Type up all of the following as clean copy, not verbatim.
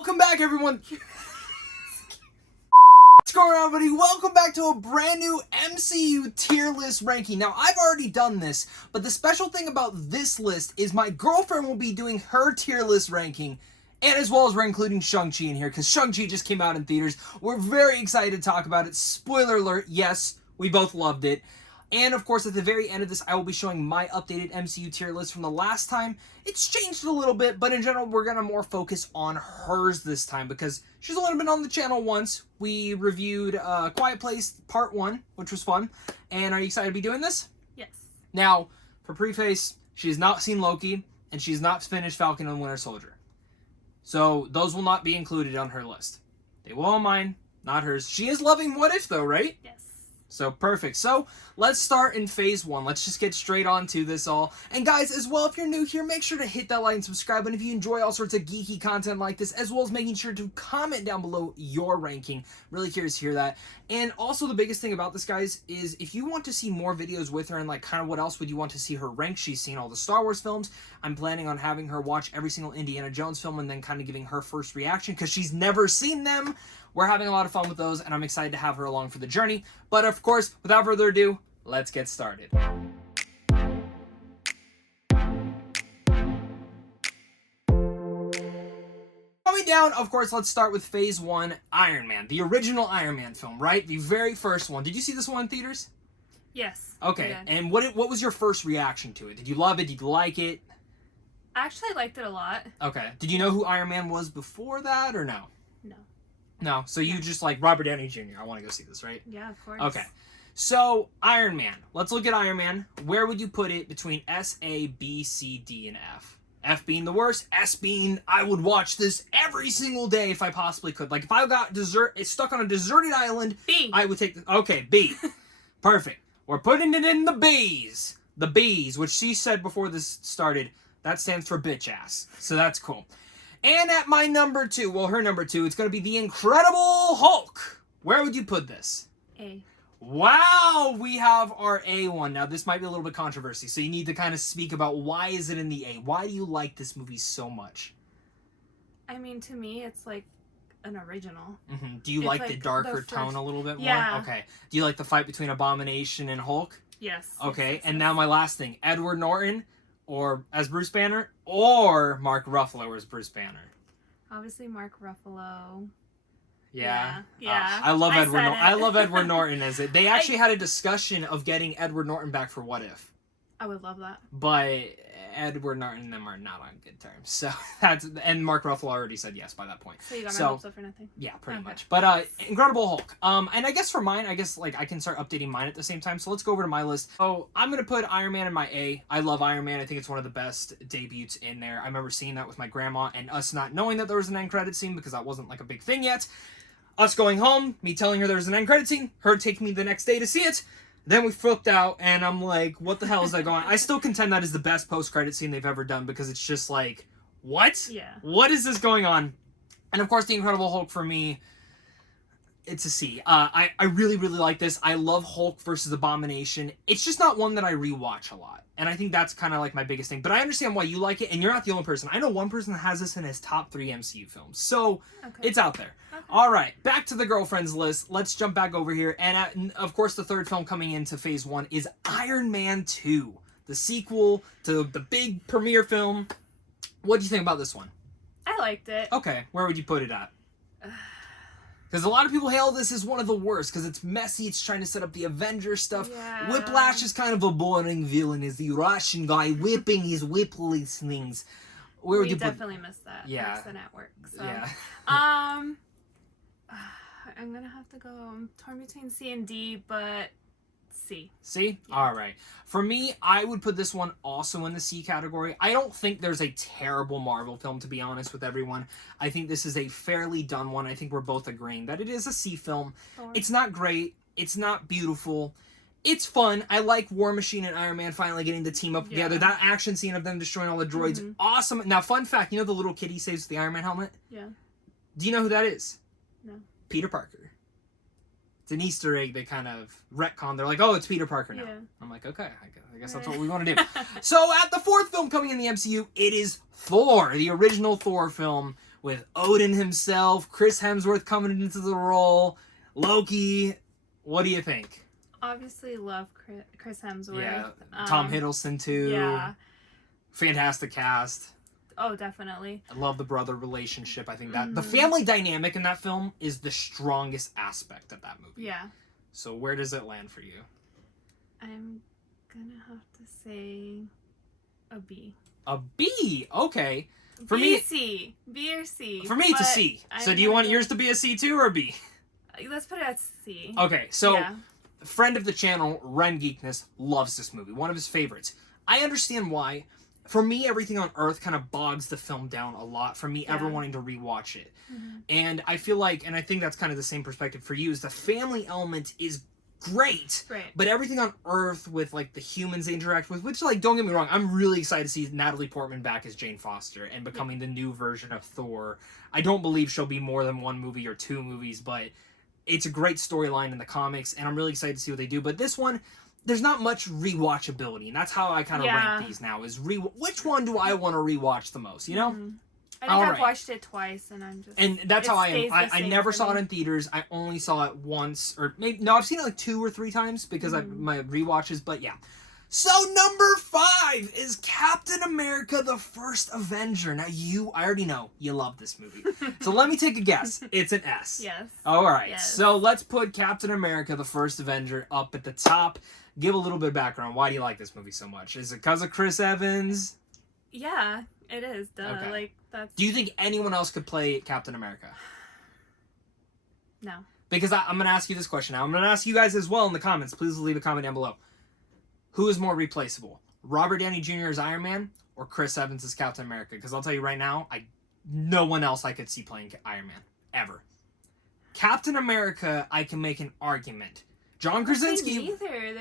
Welcome back, everyone. What's going on, everybody? Welcome back to a brand new MCU tier list ranking. Now, I've already done this, but the special thing about this list is my girlfriend will be doing her tier list ranking, and as well as we're including Shang-Chi in here, because Shang-Chi just came out in theaters. We're very excited to talk about it. Spoiler alert, yes, we both loved it. And, of course, at the very end of this, I will be showing my updated MCU tier list from the last time. It's changed a little bit, but in general, we're going to more focus on hers this time because she's only been on the channel once. We reviewed Quiet Place Part 1, which was fun. And are you excited to be doing this? Yes. Now, for preface, she has not seen Loki, and she's not finished Falcon and Winter Soldier. So, those will not be included on her list. They will on mine, not hers. She is loving What If, though, right? Yes. So, perfect. So, let's start in phase 1. Let's just get straight on to this all. And guys, as well, if you're new here, make sure to hit that like and subscribe. And if you enjoy all sorts of geeky content like this, as well as making sure to comment down below your ranking. Really curious to hear that. And also, the biggest thing about this, guys, is if you want to see more videos with her and, like, kind of what else would you want to see her rank? She's seen all the Star Wars films. I'm planning on having her watch every single Indiana Jones film and then kind of giving her first reaction because she's never seen them. We're having a lot of fun with those, and I'm excited to have her along for the journey. But, of course, without further ado, let's get started. Coming down, of course, let's start with phase 1, Iron Man. The original Iron Man film, right? The very first one. Did you see this one in theaters? Yes. Okay, and what was your first reaction to it? Did you love it? Did you like it? I actually liked it a lot. Okay. Did you know who Iron Man was before that, or no? No. No, so you just like Robert Downey Jr. I want to go see this, right? Yeah, of course. Okay. So, Iron Man. Let's look at Iron Man. Where would you put it between S, A, B, C, D, and F? F being the worst, S being I would watch this every single day if I possibly could. Like, if I got stuck on a deserted island, B. I would take the... Okay, B. Perfect. We're putting it in the B's. The B's, which she said before this started, that stands for bitch ass. So that's cool. And at my number 2, well, her number 2, it's going to be The Incredible Hulk. Where would you put this? A. Wow, we have our A one. Now, this might be a little bit controversy, so you need to kind of speak about why is it in the A? Why do you like this movie so much? I mean, to me, it's like an original. Mm-hmm. Do you like the darker tone a little bit more? Yeah. Okay. Do you like the fight between Abomination and Hulk? Yes. Okay, yes, and now my last thing. Edward Norton or as Bruce Banner or Mark Ruffalo as Bruce Banner? Obviously, Mark Ruffalo. Yeah. Yeah. I love Edward Norton. I love Edward Norton. Norton as it. They actually had a discussion of getting Edward Norton back for What If. I would love that. But Edward Norton and them are not on good terms. So that's, and Mark Ruffalo already said yes by that point. So you got my hopes up for nothing. Yeah, pretty much. But Incredible Hulk. And I guess for mine, I guess like I can start updating mine at the same time. So let's go over to my list. So I'm gonna put Iron Man in my A. I love Iron Man. I think it's one of the best debuts in there. I remember seeing that with my grandma and us not knowing that there was an end credit scene because that wasn't like a big thing yet. Us going home, me telling her there was an end credit scene, her taking me the next day to see it. Then we flipped out, and I'm like, what the hell is that going on? I still contend that is the best post-credit scene they've ever done, because it's just like, what? Yeah. What is this going on? And, of course, The Incredible Hulk, for me, it's a C. I really, really like this. I love Hulk versus Abomination. It's just not one that I rewatch a lot. And I think that's kind of like my biggest thing. But I understand why you like it, and you're not the only person. I know one person that has this in his top 3 MCU films. So, it's out there. Okay. All right, back to the girlfriends list. Let's jump back over here. And, of course, the third film coming into phase 1 is Iron Man 2. The sequel to the big premiere film. What do you think about this one? I liked it. Okay, where would you put it at? Because a lot of people hail this as one of the worst, because it's messy, it's trying to set up the Avengers stuff. Yeah. Whiplash is kind of a boring villain, is the Russian guy whipping his whiplash things. Where would you definitely missed that. Yeah. Accent at work. So. Yeah. I'm gonna have to go. I'm torn between C and D, but C. C? Yeah. All right. For me, I would put this one also in the C category. I don't think there's a terrible Marvel film, to be honest with everyone. I think this is a fairly done one. I think we're both agreeing that it is a C film. Thor. It's not great. It's not beautiful. It's fun. I like War Machine and Iron Man finally getting the team up together. That action scene of them destroying all the droids, awesome. Now, fun fact, you know the little kid he saves with the Iron Man helmet? Yeah. Do you know who that is? No. Peter Parker. It's an Easter egg they kind of retcon. They're like, oh, it's Peter Parker now. Yeah. I'm like, okay, I guess that's what we want to do. So at the fourth film coming in the MCU, it is Thor, the original Thor film, with Odin himself, Chris Hemsworth coming into the role, Loki. What do you think? Obviously love Chris Hemsworth. Yeah, Tom Hiddleston too. Yeah. Fantastic cast. Oh, definitely. I love the brother relationship. I think that the family dynamic in that film is the strongest aspect of that movie. Yeah. So where does it land for you? I'm gonna have to say a B. A B. Okay. For B, me, C. B or C. For me, it's a C. So do you want yours to be a C too or a B? Let's put it at C. Okay, so yeah. Friend of the channel, Ren Geekness, loves this movie. One of his favorites. I understand why. For me, everything on Earth kind of bogs the film down a lot for me ever wanting to rewatch it. And I feel like, and I think that's kind of the same perspective for you, is the family element is great. Right. But everything on Earth with, like, the humans they interact with, which, like, don't get me wrong, I'm really excited to see Natalie Portman back as Jane Foster and becoming the new version of Thor. I don't believe she'll be more than one movie or two movies, but it's a great storyline in the comics, and I'm really excited to see what they do. But this one, there's not much rewatchability, and that's how I kind of rank these now, is which one do I want to rewatch the most, you know? I think I've watched it twice, and I'm just... And that's how I am. I never saw it in theaters. I only saw it once, or maybe... No, I've seen it like 2 or 3 times because my rewatches, but yeah. So number 5 is Captain America: The First Avenger. Now I already know you love this movie. So let me take a guess. It's an S. Yes. All right. Yes. So let's put Captain America: The First Avenger up at the top. Give a little bit of background. Why do you like this movie so much? Is it because of Chris Evans? Yeah, it is. Duh. Okay. Like, that's... Do you think anyone else could play Captain America? No. Because I'm going to ask you this question now. I'm going to ask you guys as well in the comments. Please leave a comment down below. Who is more replaceable? Robert Downey Jr. as Iron Man or Chris Evans as Captain America? Because I'll tell you right now, no one else I could see playing Iron Man. Ever. Captain America, I can make an argument. John Krasinski.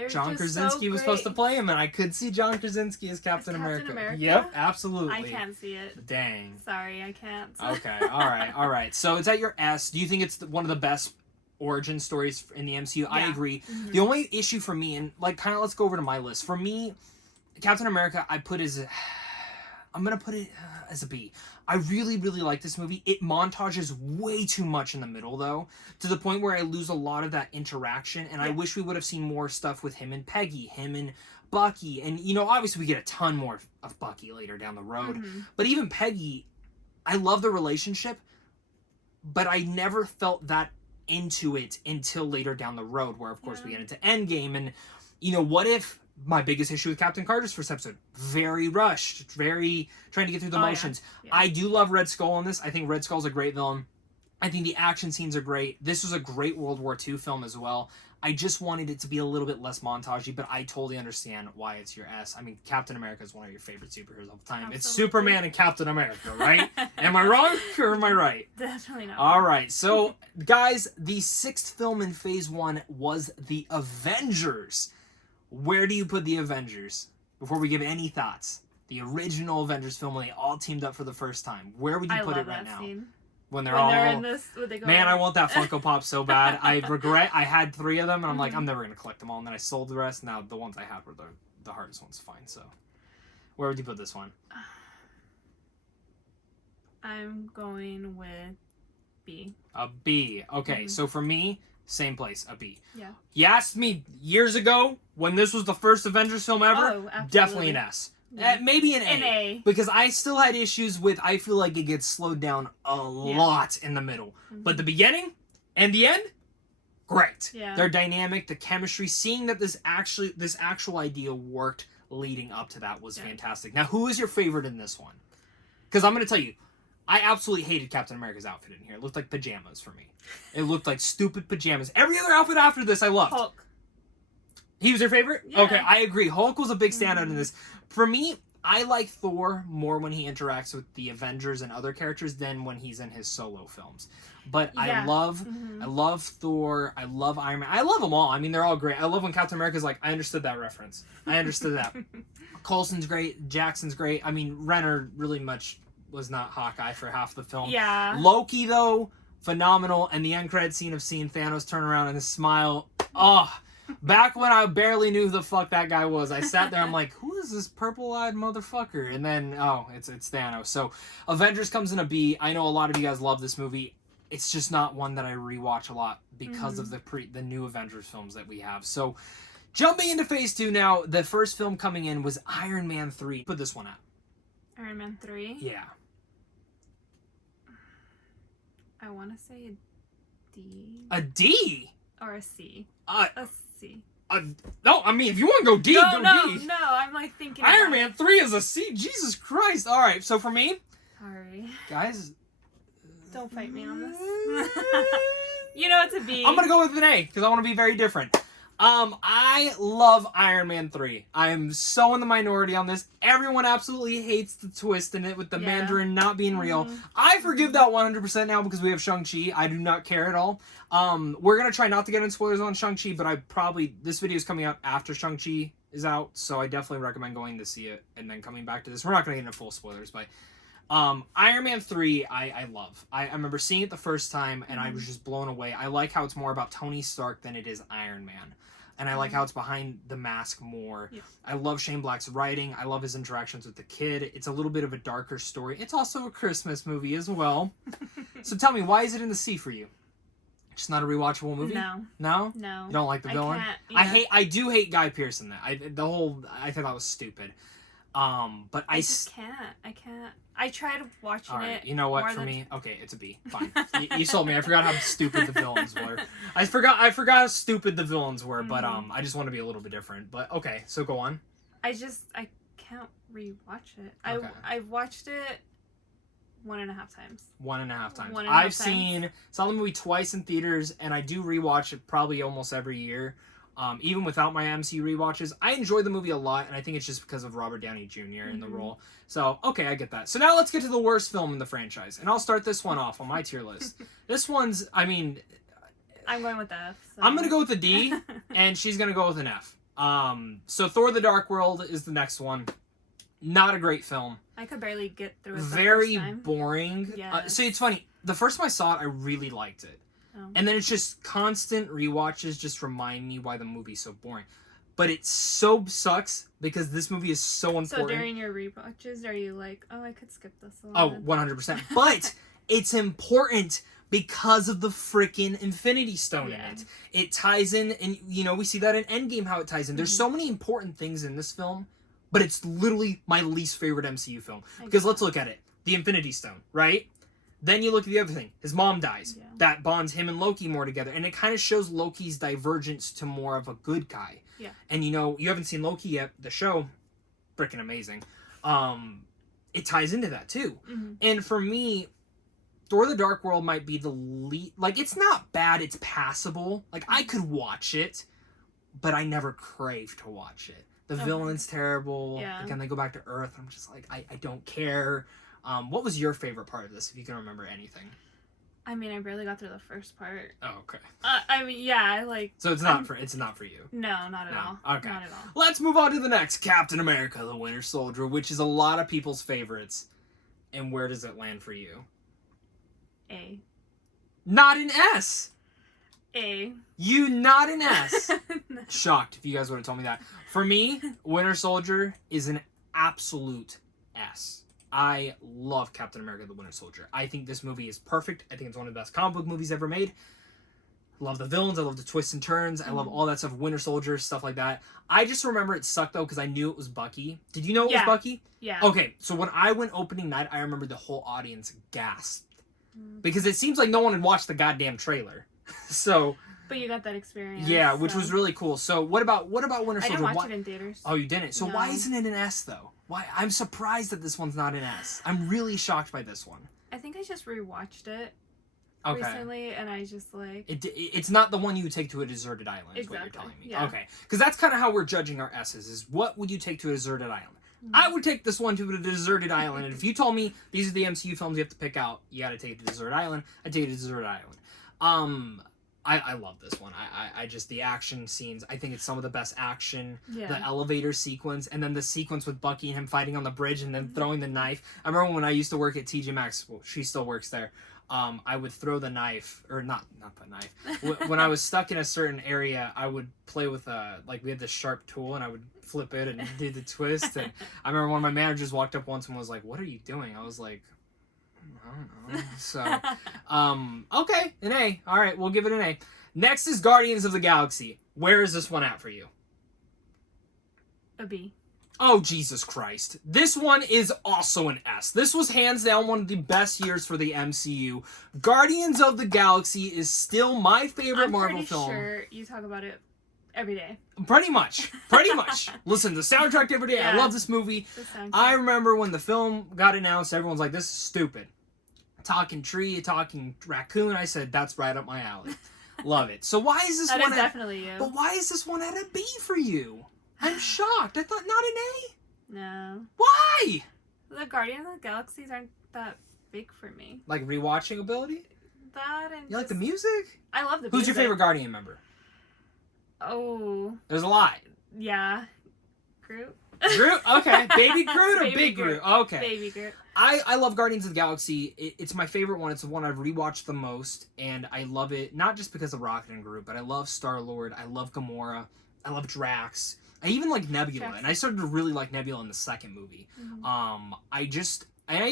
John Krasinski was supposed to play him, and I could see John Krasinski as Captain America. Yep, absolutely. I can't see it. Dang. Sorry, I can't. Okay, all right. So it's at your S. Do you think it's one of the best origin stories in the MCU? I agree. The only issue for me, and like kind of let's go over to my list. For me, Captain America, I'm gonna put it as a B. I really, really like this movie. It montages way too much in the middle, though, to the point where I lose a lot of that interaction, and I wish we would have seen more stuff with him and Peggy, him and Bucky, and, you know, obviously we get a ton more of Bucky later down the road, but even Peggy, I love the relationship, but I never felt that into it until later down the road, where, of course, we get into End Game, and, you know, what if... My biggest issue with Captain Carter's first episode, very rushed, very trying to get through the motions. Yeah. I do love Red Skull in this. I think Red Skull's a great villain. I think the action scenes are great. This was a great World War II film as well. I just wanted it to be a little bit less montagey, but I totally understand why it's your S. I mean, Captain America is one of your favorite superheroes of all the time. Absolutely. It's Superman and Captain America, right? Am I wrong or am I right? Definitely not. All right. So, guys, the 6th film in Phase 1 was The Avengers. Where do you put the Avengers? Before we give any thoughts, the original Avengers film when they all teamed up for the first time. Where would you put it right now? Scene. When they're all in this, when they go man, I want that Funko Pop so bad. I regret I had 3 of them, and I'm like, I'm never gonna collect them all. And then I sold the rest. Now the ones I had were the hardest ones to find. So, where would you put this one? I'm going with B. A B. Okay, so for me. Same place, a B. Yeah. You asked me years ago when this was the first Avengers film ever. Definitely an S. Yeah. Maybe an A. Because I still had issues with. I feel like it gets slowed down a lot in the middle, but the beginning and the end, great. Yeah. They're dynamic. The chemistry, seeing that this actual idea worked leading up to that was fantastic. Now, who is your favorite in this one? Because I'm going to tell you. I absolutely hated Captain America's outfit in here. It looked like pajamas for me. It looked like stupid pajamas. Every other outfit after this I loved. Hulk. He was your favorite? Yeah. Okay, I agree. Hulk was a big standout in this. For me, I like Thor more when he interacts with the Avengers and other characters than when he's in his solo films. But I love Thor. I love Iron Man. I love them all. I mean, they're all great. I love when Captain America's like, I understood that reference. I understood that. Coulson's great. Jackson's great. I mean, Renner really much... was not Hawkeye for half the film. Yeah. Loki, though, phenomenal. And the end credit scene of seeing Thanos turn around and his smile. Oh, back when I barely knew who the fuck that guy was. I sat there, I'm like, who is this purple-eyed motherfucker? And then, oh, it's Thanos. So, Avengers comes in a B. I know a lot of you guys love this movie. It's just not one that I rewatch a lot because of the new Avengers films that we have. So, jumping into phase 2 now, the first film coming in was Iron Man 3. Put this one out. Iron Man 3? Yeah. I want to say a D. A D? Or a C. A C. No, I mean, if you want to go D, go D. No, I'm like thinking Iron Man 3 is a C. Jesus Christ. All right, so for me... Sorry. Guys... Don't fight me on this. You know it's a B. I'm going to go with an A, because I want to be very different. I love Iron Man 3. I am so in the minority on this. Everyone absolutely hates the twist in it with the Mandarin not being real. I forgive that 100% now because we have Shang-Chi. I do not care at all. We're going to try not to get into spoilers on Shang-Chi, but this video is coming out after Shang-Chi is out, so I definitely recommend going to see it and then coming back to this. We're not going to get into full spoilers, but Iron Man 3, I love. I remember seeing it the first time, and I was just blown away. I like how it's more about Tony Stark than it is Iron Man. And I like how it's behind the mask more. Yeah. I love Shane Black's writing. I love his interactions with the kid. It's a little bit of a darker story. It's also a Christmas movie as well. So tell me, why is it in the C for you? Just not a rewatchable movie? No. No? No. You don't like the villain? I do hate Guy Pearce in that. I thought that was stupid. But I just can't. I can't. I tried watching it. You know what? For me, okay, it's a B. Fine. You sold me. I forgot how stupid the villains were. I forgot how stupid the villains were. But I just want to be a little bit different. But okay, so go on. I can't rewatch it. Okay. I've watched it 1.5 times. 1.5 times. I've saw the movie twice in theaters, and I do rewatch it probably almost every year. Even without my MCU rewatches, I enjoy the movie a lot, and I think it's just because of Robert Downey Jr. in the role. So, okay, I get that. So now let's get to the worst film in the franchise, and I'll start this one off on my tier list. This one's, I'm going with F. So. I'm going to go with a D, and she's going to go with an F. So Thor the Dark World is the next one. Not a great film. I could barely get through it Very the first time. Boring. Yes. So it's funny. The first time I saw it, I really liked it. And then it's just constant rewatches just remind me why the movie's so boring. But it so sucks because this movie is so important. So during your rewatches, are you like, oh, I could skip this one? Oh, 100%. But it's important because of the freaking Infinity Stone in it. It ties in, and we see that in End Game how it ties in. There's so many important things in this film, but it's literally my least favorite MCU film. Because let's look at it. The Infinity Stone, right? Then you look at the other thing. His mom dies. Yeah. That bonds him and Loki more together. And it kind of shows Loki's divergence to more of a good guy. Yeah. And you haven't seen Loki yet. The show, freaking amazing. It ties into that too. And for me, Thor the Dark World might be the least... Like, it's not bad. It's passable. Like, I could watch it, but I never crave to watch it. The villain's terrible. Yeah. Again, they go back to Earth. I'm just like, I don't care. What was your favorite part of this, if you can remember anything? I barely got through the first part. Oh, okay. So it's not for you. No, not at all. Okay. Not at all. Let's move on to the next, Captain America: The Winter Soldier, which is a lot of people's favorites. And where does it land for you? A. Not an S. A. You not an S. No. Shocked if you guys would have told me that. For me, Winter Soldier is an absolute S. I love Captain America: The Winter Soldier. I think this movie is perfect. I think it's one of the best comic book movies ever made. Love the villains. I love the twists and turns. I love all that stuff. Winter Soldier, stuff like that. I just remember it sucked, though, because I knew it was Bucky. Did you know it was Bucky? Yeah. Okay, so when I went opening night, I remember the whole audience gasped. Because it seems like no one had watched the goddamn trailer. So... But you got that experience. Yeah, which was really cool. So what about Winter Soldier? I didn't watch it in theaters. Oh, you didn't? So why isn't it an S, though? Why? I'm surprised that this one's not an S. I'm really shocked by this one. I think I just rewatched it recently, and I just like... It's not the one you would take to a deserted island, is what you're telling me. Yeah. Okay. Because that's kind of how we're judging our S's, is what would you take to a deserted island? I would take this one to a deserted island, and if you told me these are the MCU films you have to pick out, you gotta take it to Desert Island, I'd take it to Desert Island. I love this one. I just, the action scenes, I think it's some of the best action. Yeah. The elevator sequence, and then the sequence with Bucky and him fighting on the bridge and then throwing the knife. I remember when I used to work at TJ Maxx, well, she still works there. I would throw the knife, or not the knife. When I was stuck in a certain area, I would play with like we had this sharp tool, and I would flip it and do the twist. And I remember one of my managers walked up once and was like, "What are you doing?" I was like, "I don't know." So, okay, an A. All right, we'll give it an A. Next is Guardians of the Galaxy. Where is this one at for you? A B. Oh, Jesus Christ. This one is also an S. This was hands down one of the best years for the MCU. Guardians of the Galaxy is still my favorite Marvel film. I'm pretty sure you talk about it every day. Pretty much. Pretty much. Listen, the soundtrack every day. Yeah. I love this movie. I remember when the film got announced, everyone's like, this is stupid. Talking tree, talking raccoon. I said, that's right up my alley. Love it. So why is this one at... definitely you. But why is this one at a B for you? I'm shocked. I thought not an A. No. Why? The Guardians of the Galaxies aren't that big for me. Like rewatching ability? That and you like the music? I love the music. Who's your favorite Guardian member? Oh. There's a lot. Yeah. Groot. Groot? Okay. Baby Groot or Baby Big Groot? Okay. Baby Groot. I love Guardians of the Galaxy. It's my favorite one. It's the one I've rewatched the most. And I love it, not just because of Rocket and Groot, but I love Star-Lord. I love Gamora. I love Drax. I even like Nebula, and I started to really like Nebula in the second movie. Mm-hmm. I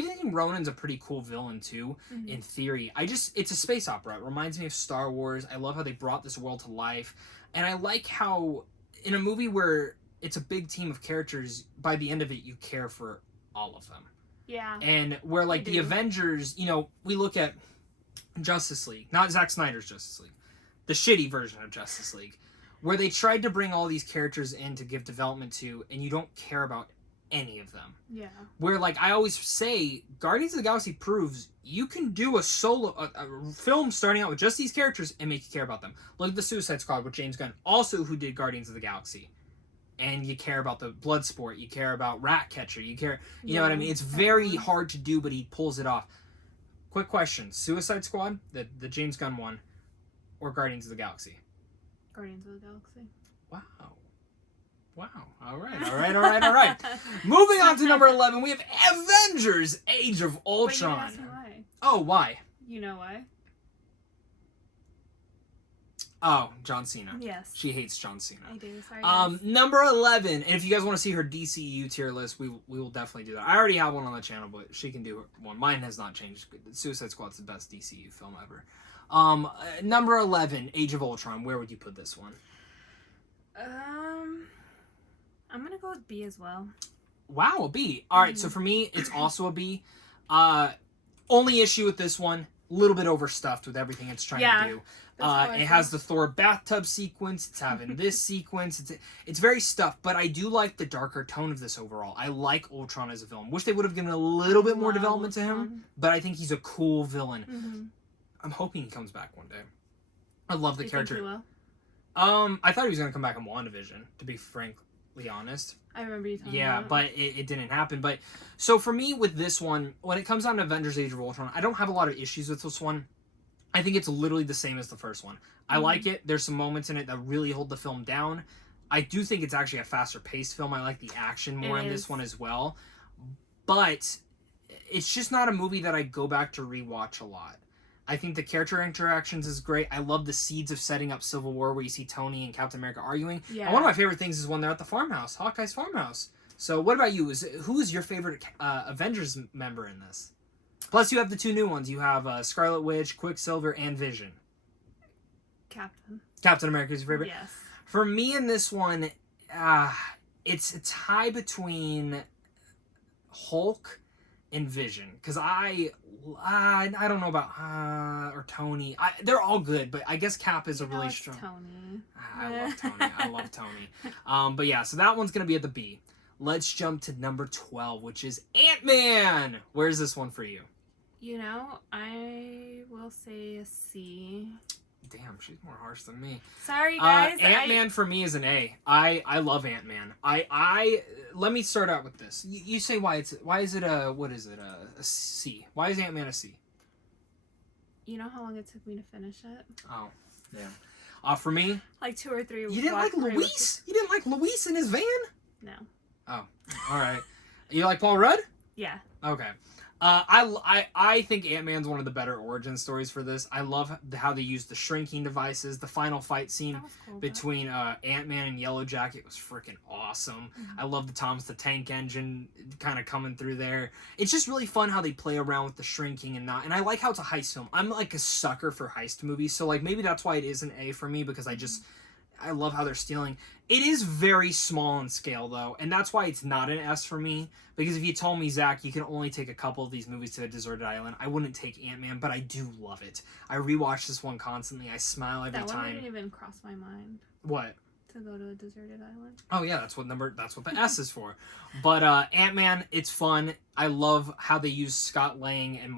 think Ronan's a pretty cool villain too, in theory. It's a space opera. It reminds me of Star Wars. I love how they brought this world to life, and I like how in a movie where it's a big team of characters, by the end of it, you care for all of them. Yeah. And where like the Avengers, we look at Justice League, not Zack Snyder's Justice League, the shitty version of Justice League, where they tried to bring all these characters in to give development to, and you don't care about any of them. Yeah. Where, like, I always say, Guardians of the Galaxy proves you can do a film starting out with just these characters and make you care about them. Look at the Suicide Squad with James Gunn, also who did Guardians of the Galaxy. And you care about the Bloodsport, you care about Ratcatcher, you know what I mean? It's very hard to do, but he pulls it off. Quick question, Suicide Squad, the James Gunn one, or Guardians of the Galaxy? Guardians of the Galaxy. Wow. All right. Moving on to number 11, we have Avengers Age of Ultron. But you didn't ask me why. Oh, why? You know why? Oh, John Cena. Yes. She hates John Cena. I do. Sorry, guys. Number 11, and if you guys want to see her DCU tier list, we will definitely do that. I already have one on the channel, but she can do one. Mine has not changed. Suicide Squad's the best DCU film ever. Number 11, Age of Ultron. Where would you put this one? I'm gonna go with B as well. Wow, a B. All right, so for me, it's also a B. Only issue with this one, a little bit overstuffed with everything it's trying to do. It has the Thor bathtub sequence. It's having this sequence. It's very stuffed, but I do like the darker tone of this overall. I like Ultron as a villain. Wish they would have given a little bit more development to him, but I think he's a cool villain. Mm-hmm. I'm hoping he comes back one day. I love the character. Think he will? I thought he was going to come back in WandaVision, to be frankly honest. I remember you telling me that. But it didn't happen. But so for me with this one, when it comes down to Avengers Age of Ultron, I don't have a lot of issues with this one. I think it's literally the same as the first one. I like it. There's some moments in it that really hold the film down. I do think it's actually a faster paced film. I like the action more in this one as well. But it's just not a movie that I go back to rewatch a lot. I think the character interactions is great. I love the seeds of setting up Civil War where you see Tony and Captain America arguing. Yeah. And one of my favorite things is when they're at the farmhouse, Hawkeye's farmhouse. So what about you? Who is your favorite Avengers member in this? Plus you have the two new ones. You have Scarlet Witch, Quicksilver, and Vision. Captain America is your favorite? Yes. For me in this one, it's a tie between Hulk and Vision. Because I don't know about or Tony. They're all good, but I guess Cap is a really strong. Tony. I love Tony. But yeah, so that one's gonna be at the B. Let's jump to number 12, which is Ant-Man. Where's this one for you? I will say a C. Damn, she's more harsh than me. Sorry, guys. Ant-Man for me is an A. I love Ant-Man. Let me start out with this. You say why is it a C? Why is Ant-Man a C? You know how long it took me to finish it? Oh, yeah. For me, like 2 or 3. You didn't like Luis? You didn't like Luis in his van? No. Oh, all right. You like Paul Rudd? Yeah. Okay. I think Ant-Man's one of the better origin stories for this. I love how they use the shrinking devices. The final fight scene That was cool, between Ant-Man and Yellow Jacket was freaking awesome. I love the Thomas the Tank Engine kind of coming through there. It's just really fun how they play around with the shrinking and not. And I like how it's a heist film. I'm like a sucker for heist movies, so like maybe that's why it is an A for me, because I love how they're stealing. It is very small in scale, though, and that's why it's not an S for me. Because if you told me, Zach, you can only take a couple of these movies to a deserted island, I wouldn't take Ant-Man, but I do love it. I rewatch this one constantly. I smile every time. That one didn't even cross my mind. What? To go to a deserted island. Oh yeah, that's what the S is for. But Ant-Man, it's fun. I love how they use Scott Lang and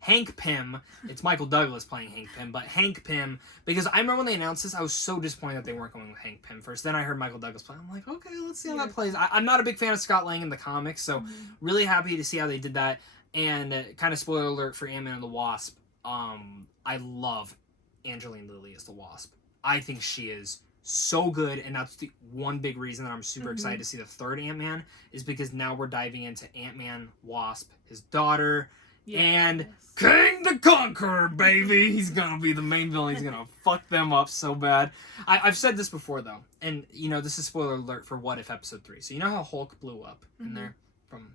Hank Pym. It's Michael Douglas playing Hank Pym, but Hank Pym, because I remember when they announced this, I was so disappointed that they weren't going with Hank Pym first. Then I heard Michael Douglas play. I'm like, okay, let's see how that plays. I'm not a big fan of Scott Lang in the comics, so really happy to see how they did that. And kind of spoiler alert for Ant-Man and the Wasp. I love Angeline Lilly as the Wasp. I think she is so good, and that's the one big reason that I'm super excited to see the third Ant-Man, is because now we're diving into Ant-Man, Wasp, his daughter, and King the Conqueror, baby! He's gonna be the main villain. He's gonna fuck them up so bad. I've said this before, though, and, you know, this is spoiler alert for What If Episode 3. So you know how Hulk blew up in there from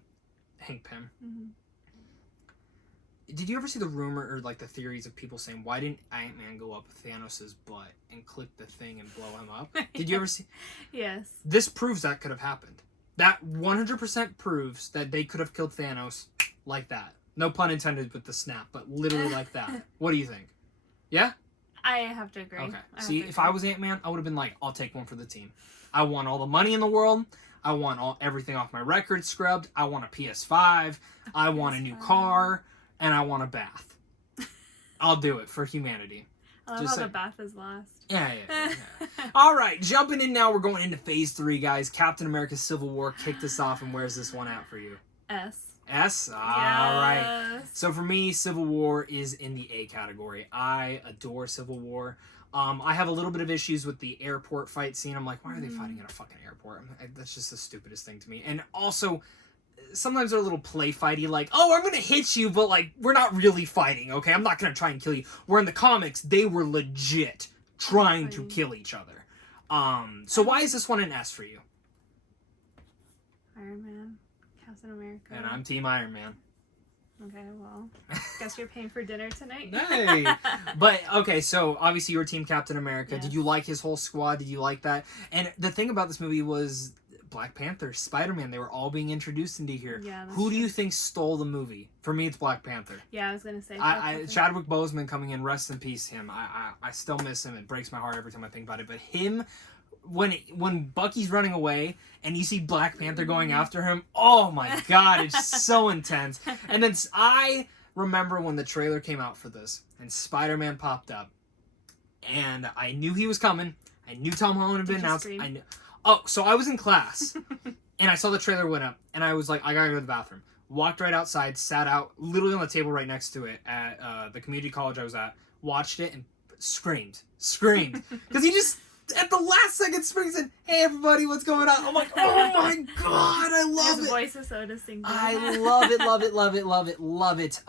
Hank Pym? Did you ever see the rumor or like the theories of people saying, why didn't Ant-Man go up Thanos' butt and click the thing and blow him up? Did you ever see? Yes. This proves that could have happened. That 100% proves that they could have killed Thanos like that. No pun intended with the snap, but literally like that. What do you think? Yeah? I have to agree. Okay. See, if I was Ant-Man, I would have been like, I'll take one for the team. I want all the money in the world. I want everything off my record scrubbed. I want a PS5. I want a new car. And I want a bath. I'll do it for humanity. I love how the bath is last. Yeah. All right, jumping in now. We're going into Phase 3, guys. Captain America Civil War kicked us off, and where's this one at for you? S. S? All right. So for me, Civil War is in the A category. I adore Civil War. I have a little bit of issues with the airport fight scene. I'm like, why are they fighting at a fucking airport? That's just the stupidest thing to me. And also, sometimes they're a little play fighty, like, oh, I'm gonna hit you, but like, we're not really fighting, okay? I'm not gonna try and kill you. Where in the comics, they were legit trying to kill each other. So why is this one an S for you? Iron Man, Captain America. And I'm Team Iron Man. Okay, well, guess you're paying for dinner tonight. Hey! But, okay, so obviously you were Team Captain America. Yes. Did you like his whole squad? Did you like that? And the thing about this movie was Black Panther, Spider-Man, they were all being introduced into here. Yeah, Who do you think stole the movie? For me, it's Black Panther. Yeah, I was going to say Chadwick Boseman coming in, rest in peace him. I still miss him. It breaks my heart every time I think about it. But him, when Bucky's running away and you see Black Panther going after him, oh my god, it's so intense. And then I remember when the trailer came out for this and Spider-Man popped up and I knew he was coming. I knew Tom Holland had been announced. I knew. Oh, so I was in class, and I saw the trailer went up, and I was like, I gotta go to the bathroom. Walked right outside, sat out, literally on the table right next to it at the community college I was at, watched it, and screamed. Because he just, at the last second, springs in, hey everybody, what's going on? I'm like, oh my god, I love His it. voice is so distinct. I love it.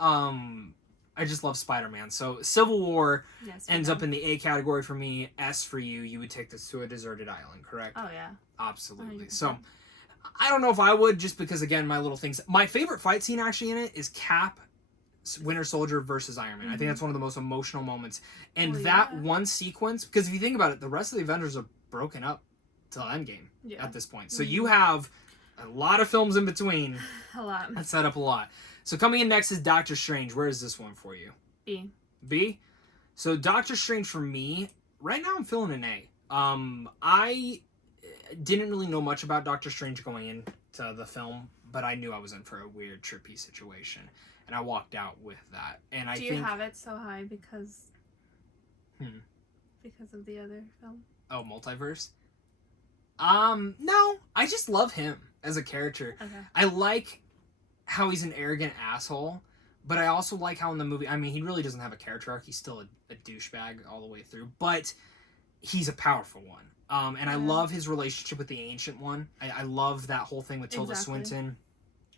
I just love Spider-Man. So Civil War ends up in the A category for me. S for you. You would take this to a deserted island, correct? Oh, yeah. Absolutely. 100%. So I don't know if I would, just because, again, my little things. My favorite fight scene actually in it is Cap, Winter Soldier versus Iron Man. I think that's one of the most emotional moments. And one sequence, because if you think about it, the rest of the Avengers are broken up till End Game at this point. So you have a lot of films in between. A lot. That set up a lot. So coming in next is Doctor Strange. Where is this one for you? B. B? So Doctor Strange for me, right now I'm feeling an A. I didn't really know much about Doctor Strange going into the film, but I knew I was in for a weird, trippy situation. And I walked out with that. And Do you have it so high because of the other film? Oh, Multiverse? No. I just love him as a character. Okay. I like how he's an arrogant asshole, but I also like how in the movie, I mean, he really doesn't have a character arc. He's still a douchebag all the way through, but he's a powerful one. And I love his relationship with the Ancient One. I love that whole thing with Tilda Swinton.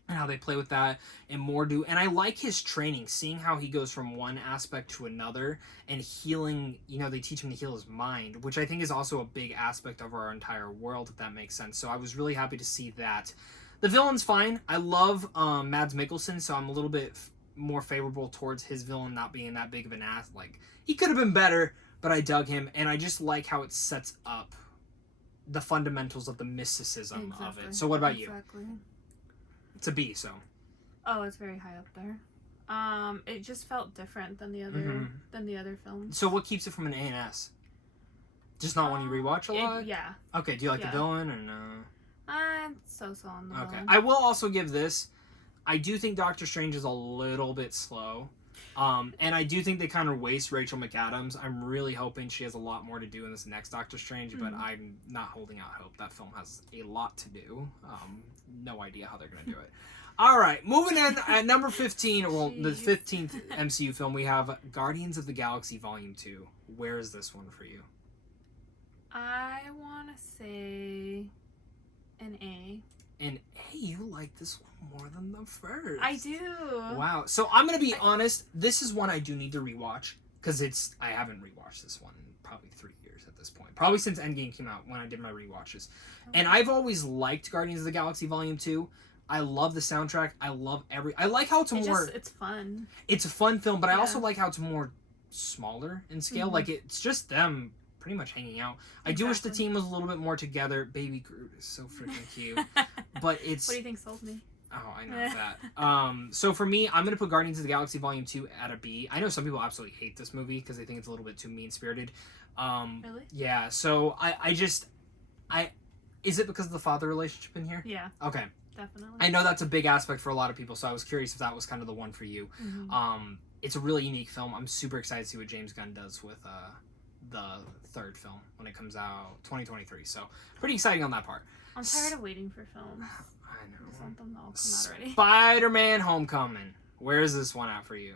and how they play with that, and Mordu. And I like his training, seeing how he goes from one aspect to another and healing. You know, they teach him to heal his mind, which I think is also a big aspect of our entire world, if that makes sense. So I was really happy to see that. The villain's fine. I love Mads Mikkelsen, so I'm a little bit more favorable towards his villain not being that big of an ass. Like, he could have been better, but I dug him, and I just like how it sets up the fundamentals of the mysticism of it. So what about you? It's a B, so. Oh, it's very high up there. It just felt different than the other films. So what keeps it from an A and S? Just not one you rewatch a lot? Yeah. Okay, do you like the villain or no? So on the Okay. villain. I will also give this. I do think Doctor Strange is a little bit slow. And I do think they kind of waste Rachel McAdams. I'm really hoping she has a lot more to do in this next Doctor Strange, but I'm not holding out hope. That film has a lot to do. No idea how they're going to do it. All right, moving in at number 15, well, the 15th MCU film, we have Guardians of the Galaxy Volume 2. Where is this one for you? I want to say an A. And hey, you like this one more than the first. I do. Wow. So I'm going to be honest, this is one I do need to rewatch, because I haven't rewatched this one in probably 3 years at this point. Probably since Endgame came out when I did my rewatches. Okay. And I've always liked Guardians of the Galaxy Volume 2. I love the soundtrack. I like how it's fun. It's a fun film, but I also like how it's more smaller in scale. Like, it's just them pretty much hanging out. Exactly. I do wish the team was a little bit more together. Baby Groot is so freaking cute. But it's... What do you think sold me? Oh, I know that. So for me, I'm going to put Guardians of the Galaxy Volume 2 at a B. I know some people absolutely hate this movie because they think it's a little bit too mean-spirited. Really? Yeah, so I is it because of the father relationship in here? Yeah. Okay. Definitely. I know that's a big aspect for a lot of people, so I was curious if that was kind of the one for you. It's a really unique film. I'm super excited to see what James Gunn does with the third film when it comes out 2023. So pretty exciting on that part. I'm tired of waiting for films. I know. I just want them to all come out already. Spider-Man Homecoming. Where is this one at for you?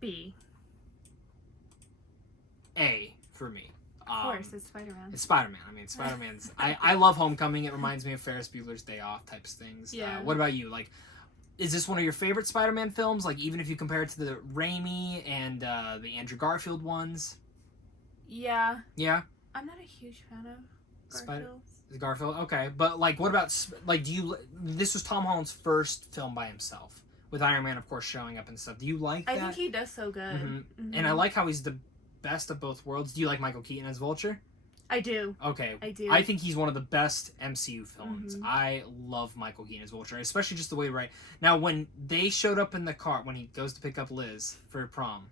B. A for me. Of course, it's Spider-Man. It's Spider-Man. I mean, Spider-Man's... I love Homecoming. It reminds me of Ferris Bueller's Day Off types of things. Yeah. What about you? Like, is this one of your favorite Spider-Man films? Like, even if you compare it to the Raimi and the Andrew Garfield ones? Yeah. Yeah? I'm not a huge fan of Garfield. Garfield? Okay. But, like, what about... Like, this was Tom Holland's first film by himself. With Iron Man, of course, showing up and stuff. Do you like that? I think he does so good. And I like how he's the best of both worlds. Do you like Michael Keaton as Vulture? I do. Okay. I do. I think he's one of the best MCU villains. I love Michael Keaton as Vulture, especially just the way Now, when they showed up in the car, when he goes to pick up Liz for prom,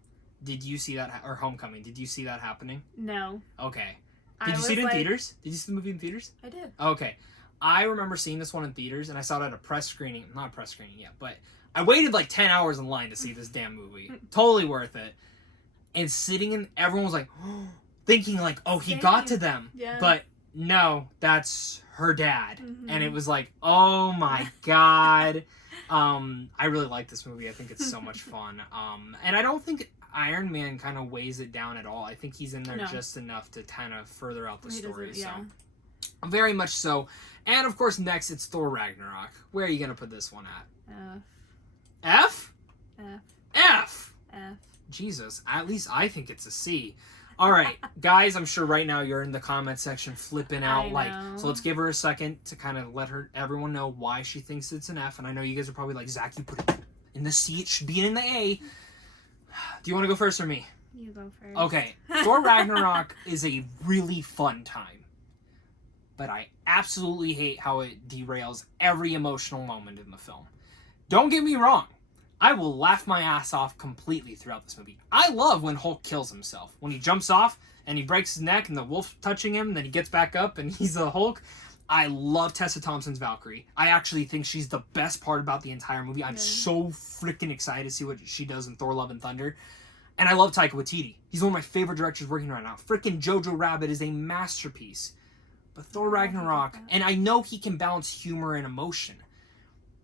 did you see that, or Homecoming, did you see that happening? No. Okay. Did you see it in theaters? Did you see the movie in theaters? I did. Okay. I remember seeing this one in theaters, and I saw it at a press screening. Not a press screening yet, but I waited like 10 hours in line to see this damn movie. Totally worth it. And sitting in, everyone was like, thinking like, oh, he got to them. Yeah. But no, that's her dad. And it was like, oh my God. I really like this movie. I think it's so much fun. And I don't think Iron Man kind of weighs it down at all. I think he's in there just enough to kind of further out the story. So very much so. And of course, next it's Thor Ragnarok. Where are you going to put this one at? F? F. F? F. Jesus, at least I think it's a C. All right, guys, I'm sure right now you're in the comment section flipping out. So let's give her a second to kind of let everyone know why she thinks it's an F. And I know you guys are probably like, Zach, you put it in the C. It should be in the A. Do you want to go first or me? You go first. Okay, Thor Ragnarok is a really fun time. But I absolutely hate how it derails every emotional moment in the film. Don't get me wrong. I will laugh my ass off completely throughout this movie. I love when Hulk kills himself. When he jumps off and he breaks his neck and the wolf touching him, and then he gets back up and he's the Hulk. I love Tessa Thompson's Valkyrie. I actually think she's the best part about the entire movie. I'm so freaking excited to see what she does in Thor Love and Thunder. And I love Taika Waititi. He's one of my favorite directors working right now. Freaking Jojo Rabbit is a masterpiece. But Thor Ragnarok, and I know he can balance humor and emotion.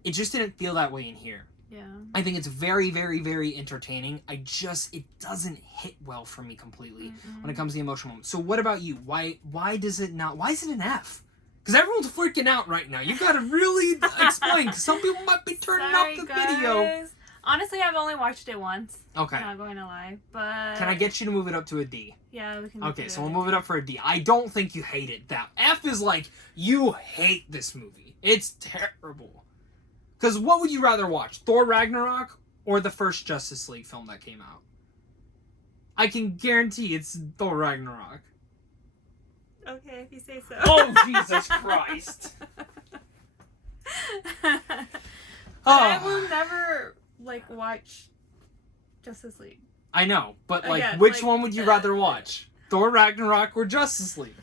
It just didn't feel that way in here. Yeah. I think it's very, very, very entertaining. It doesn't hit well for me completely when it comes to the emotional moments. So what about you? Why is it an F? Because everyone's freaking out right now. You gotta really explain, because some people might be turning off the video. Honestly, I've only watched it once. Okay. I'm not going to lie, but... Can I get you to move it up to a D? Yeah, we can. Okay, so we'll move it up for a D. I don't think you hate it. That F is like, you hate this movie. It's terrible. Because what would you rather watch? Thor Ragnarok or the first Justice League film that came out? I can guarantee it's Thor Ragnarok. Okay, if you say so. Oh, Jesus Christ. I will never, like, watch Justice League. I know, but, like, Again, which like, one would you rather watch? Thor Ragnarok or Justice League?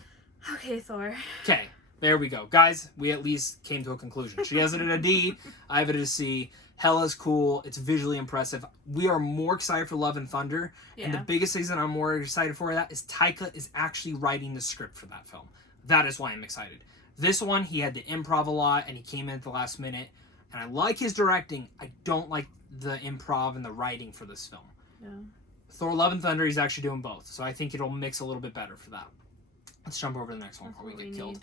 Okay, Thor. Okay, there we go. Guys, we at least came to a conclusion. She has it at a D. I have it at a C. Hella's cool. It's visually impressive. We are more excited for Love and Thunder. Yeah. And the biggest reason I'm more excited for that is Taika is actually writing the script for that film. That is why I'm excited. This one, he had to improv a lot, and he came in at the last minute. And I like his directing. I don't like the improv and the writing for this film. Yeah. Thor Love and Thunder, he's actually doing both. So I think it'll mix a little bit better for that. Let's jump over to the next one before we get killed.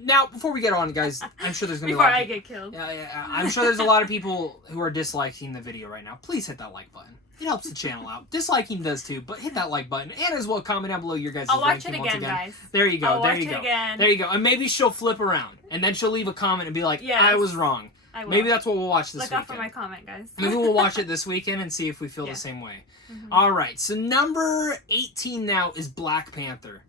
Now, before we get on, guys, I'm sure there's going to be a lot of people, get killed. Yeah, I'm sure there's a lot of people who are disliking the video right now. Please hit that like button. It helps the channel out. Disliking does too, but hit that like button. And as well, comment down below your guys' I'll watch ranking it once again, guys. There you go. I'll there watch you it go. again. There you go. And maybe she'll flip around. And then she'll leave a comment and be like, Yes. I was wrong. I will. Maybe that's what we'll watch this Look weekend. out for my comment, guys. Maybe we'll watch it this weekend and see if we feel the same way. Mm-hmm. All right. So number 18 now is Black Panther.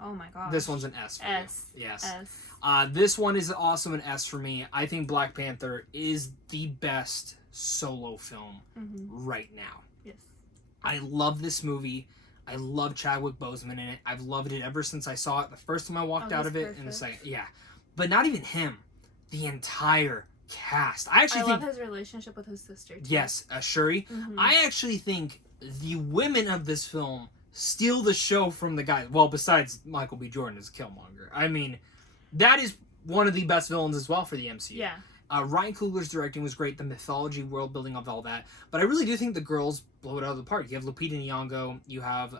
Oh my gosh. This one's an S for S. you. Yes. S. This one is also an S for me. I think Black Panther is the best solo film right now. Yes. I love this movie. I love Chadwick Boseman in it. I've loved it ever since I saw it. The first time I walked out of it, perfect. and it's like, yeah. But not even him. The entire cast. I actually think... love his relationship with his sister, too. Yes, Shuri. I actually think the women of this film steal the show from the guys. Well, besides Michael B. Jordan as Killmonger. I mean, that is one of the best villains as well for the MCU. Yeah. Ryan Coogler's directing was great, the mythology, world building of all that. But I really do think the girls blow it out of the park. You have Lupita Nyong'o, you have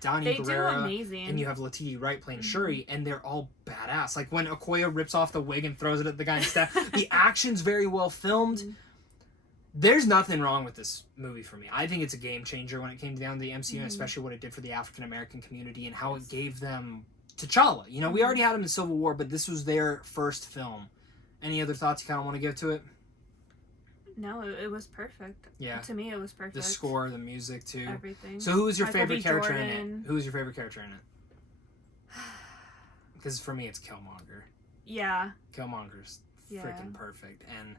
Donnie Guerrera, do amazing. and you have Letitia Wright playing Shuri, and they're all badass. Like when Okoye rips off the wig and throws it at the guy instead. The action's very well filmed. There's nothing wrong with this movie for me. I think it's a game changer when it came down to the MCU, and especially what it did for the African American community and how it gave them T'Challa. You know, we already had him in Civil War, but this was their first film. Any other thoughts you kind of want to give to it? No, it was perfect. Yeah. To me, it was perfect. The score, the music, too. Everything. So who was your Michael favorite B. character in Jordan. it? Who was your favorite character in it? Because for me, it's Killmonger. Yeah. Killmonger's Yeah. freaking perfect. And